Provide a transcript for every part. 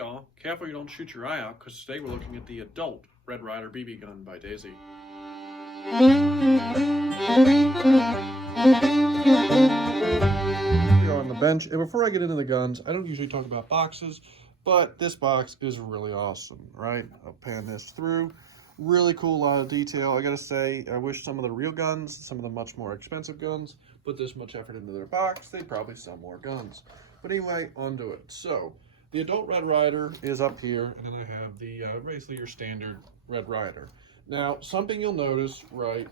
y'all, careful you don't shoot your eye out, because today we're looking at the adult Red Ryder BB gun by Daisy. We are on the bench, and before I get into the guns, I don't usually talk about boxes, but this box is really awesome, right? I'll pan this through. Really cool, lot of detail. I gotta say, I wish some of the real guns, some of the much more expensive guns, put this much effort into their box. They'd probably sell more guns. But anyway, onto it. So, the adult Red Ryder is up here, and then I have the basically your standard Red Ryder. Now, something you'll notice, right,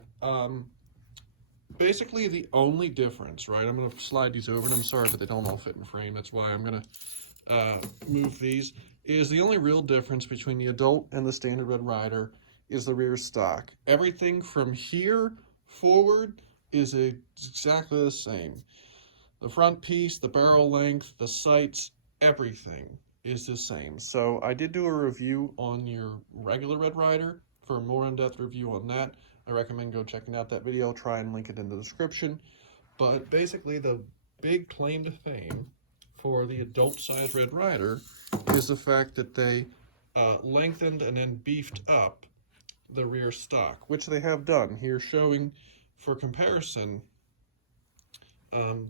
basically the only difference, right, I'm going to slide these over, and I'm sorry, but they don't all fit in frame. That's why I'm going to move these, is the only real difference between the adult and the standard Red Ryder is the rear stock. Everything from here forward is exactly the same. The front piece, the barrel length, the sights, everything is the same. So I did do a review on your regular Red Ryder. For a more in-depth review on that, I recommend go checking out that video. Try and link it in the description. But basically the big claim to fame for the adult size Red Ryder is the fact that they lengthened and then beefed up the rear stock, which they have done here, showing for comparison.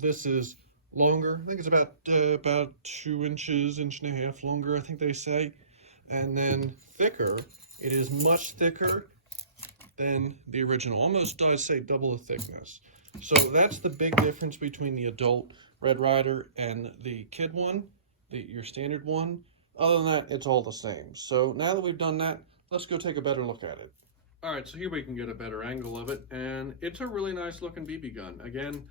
This is longer. I think it's about 2 inches, inch and a half longer, I think they say. And then thicker. It is much thicker than the original. Almost, I'd say, double the thickness. So that's the big difference between the adult Red Ryder and the kid one, your standard one. Other than that, it's all the same. So now that we've done that, let's go take a better look at it. All right, so here we can get a better angle of it, and it's a really nice looking BB gun. Again,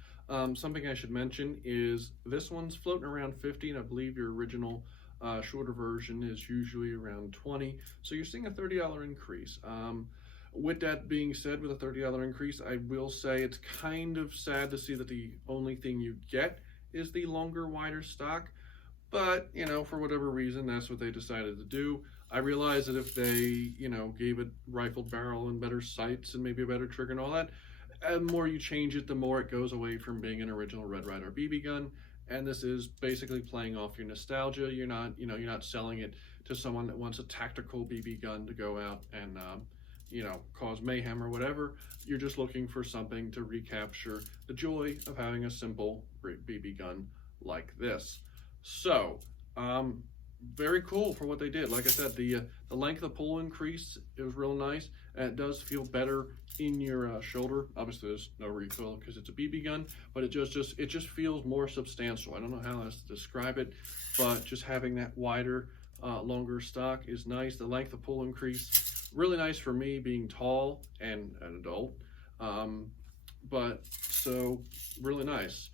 something I should mention is this one's floating around 50, and I believe your original shorter version is usually around 20. So you're seeing a $30 increase. With that being said, with a $30 increase, I will say it's kind of sad to see that the only thing you get is the longer, wider stock. But, you know, for whatever reason, that's what they decided to do. I realize that if they, you know, gave it rifled barrel and better sights and maybe a better trigger and all that, the more you change it, the more it goes away from being an original Red Ryder BB gun. And this is basically playing off your nostalgia. You're not, you know, you're not selling it to someone that wants a tactical BB gun to go out and, you know, cause mayhem or whatever. You're just looking for something to recapture the joy of having a simple BB gun like this. So, very cool for what they did. Like I said, the length of pull increase, it was real nice, and it does feel better in your shoulder. Obviously there's no recoil because it's a BB gun, but it just feels more substantial. I don't know how else to describe it, but just having that wider, longer stock is nice. The length of pull increase, really nice for me being tall and an adult, but so really nice.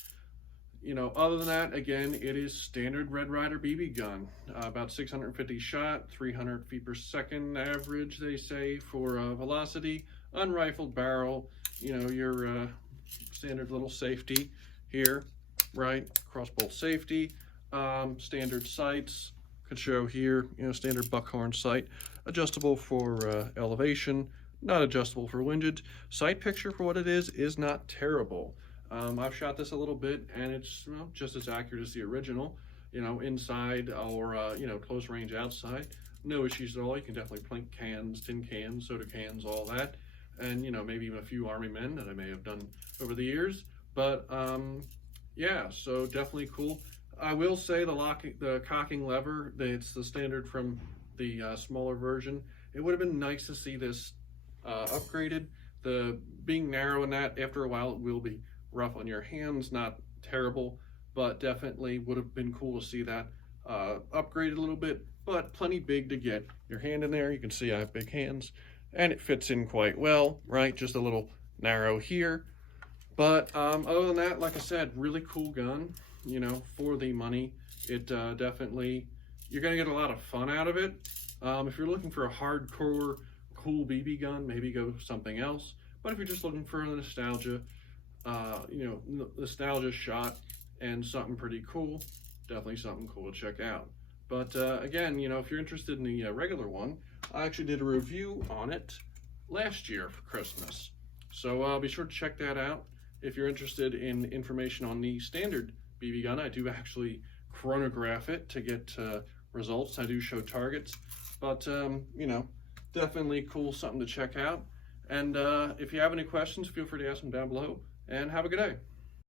You know, other than that, again, it is standard Red Ryder BB gun. About 650 shot, 300 feet per second average, they say, for velocity. Unrifled barrel, you know, your standard little safety here, right? Crossbolt safety. Standard sights, could show here, you know, standard buckhorn sight. Adjustable for elevation, not adjustable for windage. Sight picture for what it is not terrible. I've shot this a little bit, and it's, well, just as accurate as the original, you know, inside or, you know, close range outside. No issues at all. You can definitely plink cans, tin cans, soda cans, all that. And, you know, maybe even a few Army men that I may have done over the years. But, yeah, so definitely cool. I will say the cocking lever, it's the standard from the smaller version. It would have been nice to see this upgraded. The being narrow in that, after a while, it will be rough on your hands, not terrible, but definitely would have been cool to see that upgraded a little bit, but plenty big to get your hand in there. You can see I have big hands, and it fits in quite well, right? Just a little narrow here. But other than that, like I said, really cool gun, you know, for the money. It definitely, you're gonna get a lot of fun out of it. If you're looking for a hardcore, cool BB gun, maybe go something else. But if you're just looking for nostalgia, you know, nostalgia shot and something pretty cool, definitely something cool to check out. But again, you know, if you're interested in the regular one, I actually did a review on it last year for Christmas. So be sure to check that out. If you're interested in information on the standard BB gun, I do actually chronograph it to get results. I do show targets, but you know, definitely cool, something to check out. And if you have any questions, feel free to ask them down below, and have a good day.